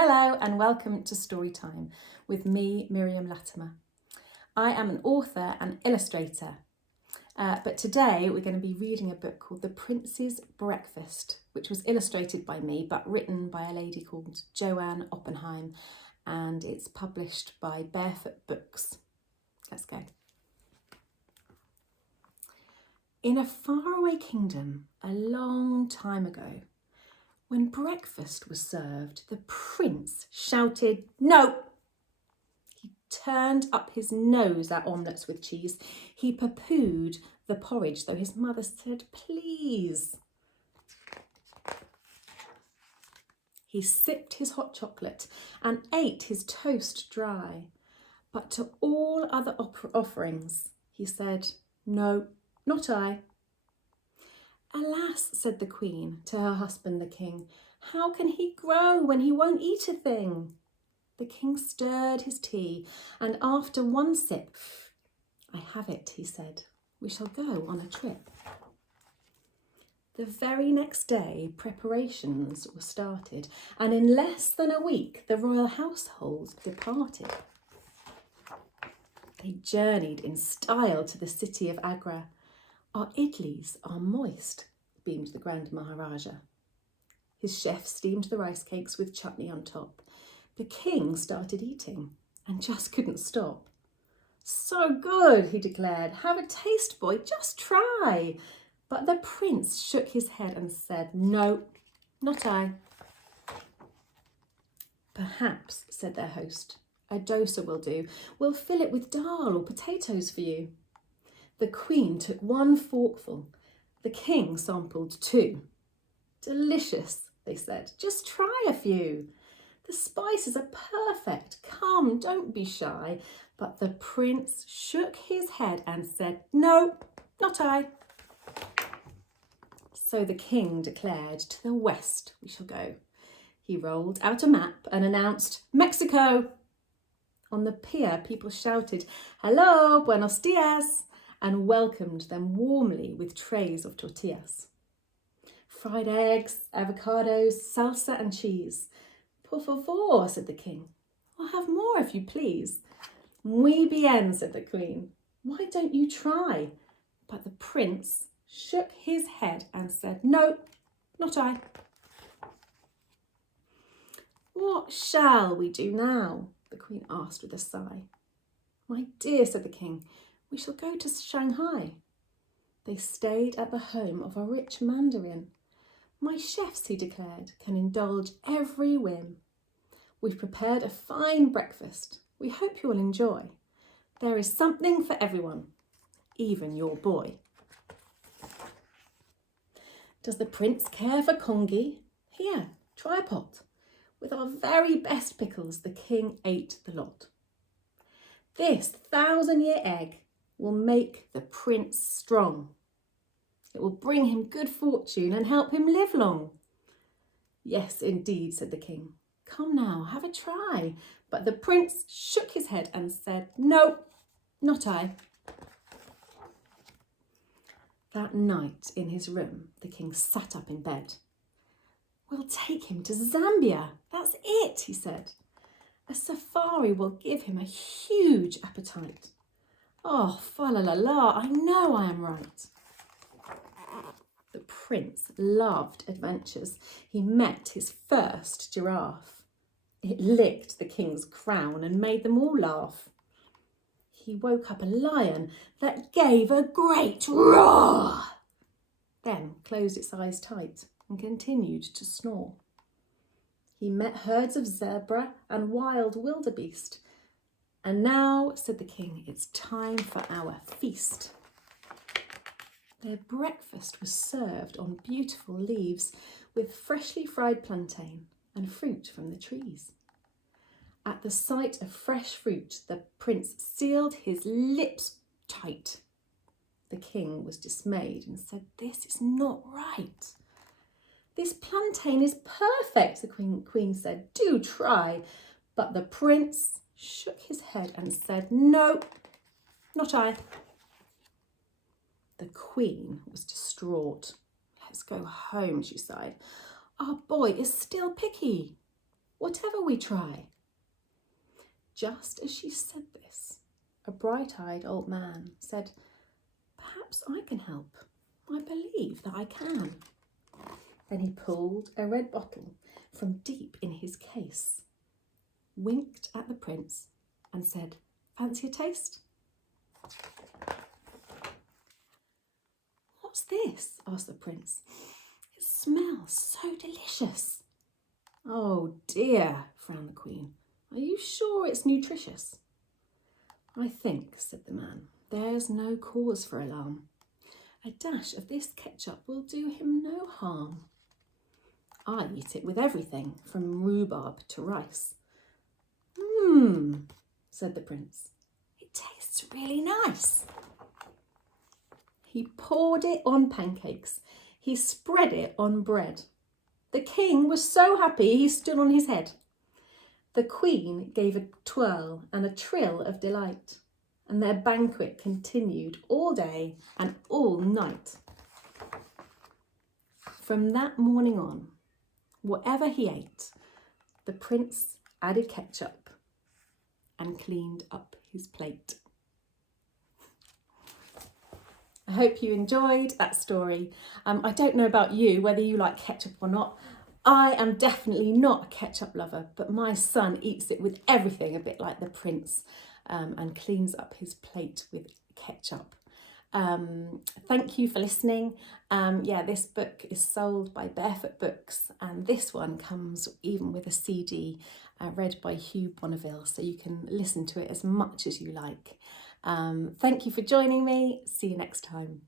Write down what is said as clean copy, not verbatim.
Hello and welcome to Storytime with me, Miriam Latimer. I am an author and illustrator, but today we're going to be reading a book called The Prince's Breakfast, which was illustrated by me but written by a lady called Joanne Oppenheim, and it's published by Barefoot Books. Let's go. In a faraway kingdom a long time ago, when breakfast was served, the prince shouted, "No!" He turned up his nose at omelettes with cheese. He poo-pooed the porridge, though his mother said, "Please." He sipped his hot chocolate and ate his toast dry. But to all other offerings, he said, "No, not I." "Alas," said the queen to her husband the king, "how can he grow when he won't eat a thing?" The king stirred his tea, and after one sip, "I have it," he said. "We shall go on a trip." The very next day, preparations were started, and in less than a week, the royal household departed. They journeyed in style to the city of Agra. "Our idlis are moist," beamed the Grand Maharaja. His chef steamed the rice cakes with chutney on top. The king started eating and just couldn't stop. "So good," he declared. "Have a taste, boy, just try." But the prince shook his head and said, "No, not I." "Perhaps," said their host, "a dosa will do. We'll fill it with dal or potatoes for you." The queen took one forkful. The king sampled two. "Delicious," they said. "Just try a few. The spices are perfect. Come, don't be shy." But the prince shook his head and said, "No, not I." So the king declared, "To the west we shall go." He rolled out a map and announced, "Mexico." On the pier, people shouted, "Hello, buenos dias," and welcomed them warmly with trays of tortillas. "Fried eggs, avocados, salsa and cheese." "Por favor," said the king. "I'll have more if you please." "Muy bien," said the queen. "Why don't you try?" But the prince shook his head and said, "No, not I." "What shall we do now?" the queen asked with a sigh. "My dear," said the king, "we shall go to Shanghai." They stayed at the home of a rich mandarin. "My chefs," he declared, "can indulge every whim. We've prepared a fine breakfast. We hope you will enjoy. There is something for everyone, even your boy." "Does the prince care for congee? Here, try a pot. With our very best pickles." The king ate the lot. "This 1,000-year egg will make the prince strong. It will bring him good fortune and help him live long." "Yes, indeed," said the king. "Come now, have a try." But the prince shook his head and said, "No, not I." That night in his room, the king sat up in bed. "We'll take him to Zambia. That's it," he said. "A safari will give him a huge appetite." "Oh, fa la la la, I know I am right." The prince loved adventures. He met his first giraffe. It licked the king's crown and made them all laugh. He woke up a lion that gave a great roar, then closed its eyes tight and continued to snore. He met herds of zebra and wild wildebeest. "And now," said the king, "it's time for our feast." Their breakfast was served on beautiful leaves with freshly fried plantain and fruit from the trees. At the sight of fresh fruit, the prince sealed his lips tight. The king was dismayed and said, "This is not right." "This plantain is perfect," the queen said. "Do try." But the prince shook his head and said, "No, not I." The queen was distraught. "Let's go home," she sighed. "Our boy is still picky." whatever we try." Just as she said this, a bright-eyed old man said, "Perhaps I can help. I believe that I can." Then he pulled a red bottle from deep in his case, winked at the prince and said, "Fancy a taste?" "What's this?" asked the prince. "It smells so delicious." "Oh dear," frowned the queen. "Are you sure it's nutritious?" "I think," said the man, "there's no cause for alarm. A dash of this ketchup will do him no harm. I eat it with everything, from rhubarb to rice." Said the prince. "It tastes really nice." He poured it on pancakes. He spread it on bread. The king was so happy he stood on his head. The queen gave a twirl and a trill of delight, and their banquet continued all day and all night. From that morning on, whatever he ate, the prince added ketchup and cleaned up his plate. I hope you enjoyed that story. I don't know about you, whether you like ketchup or not. I am definitely not a ketchup lover, but my son eats it with everything, a bit like the prince, and cleans up his plate with ketchup. Thank you for listening. This book is sold by Barefoot Books, and this one comes even with a CD read by Hugh Bonneville, so you can listen to it as much as you like. Thank you for joining me. See you next time.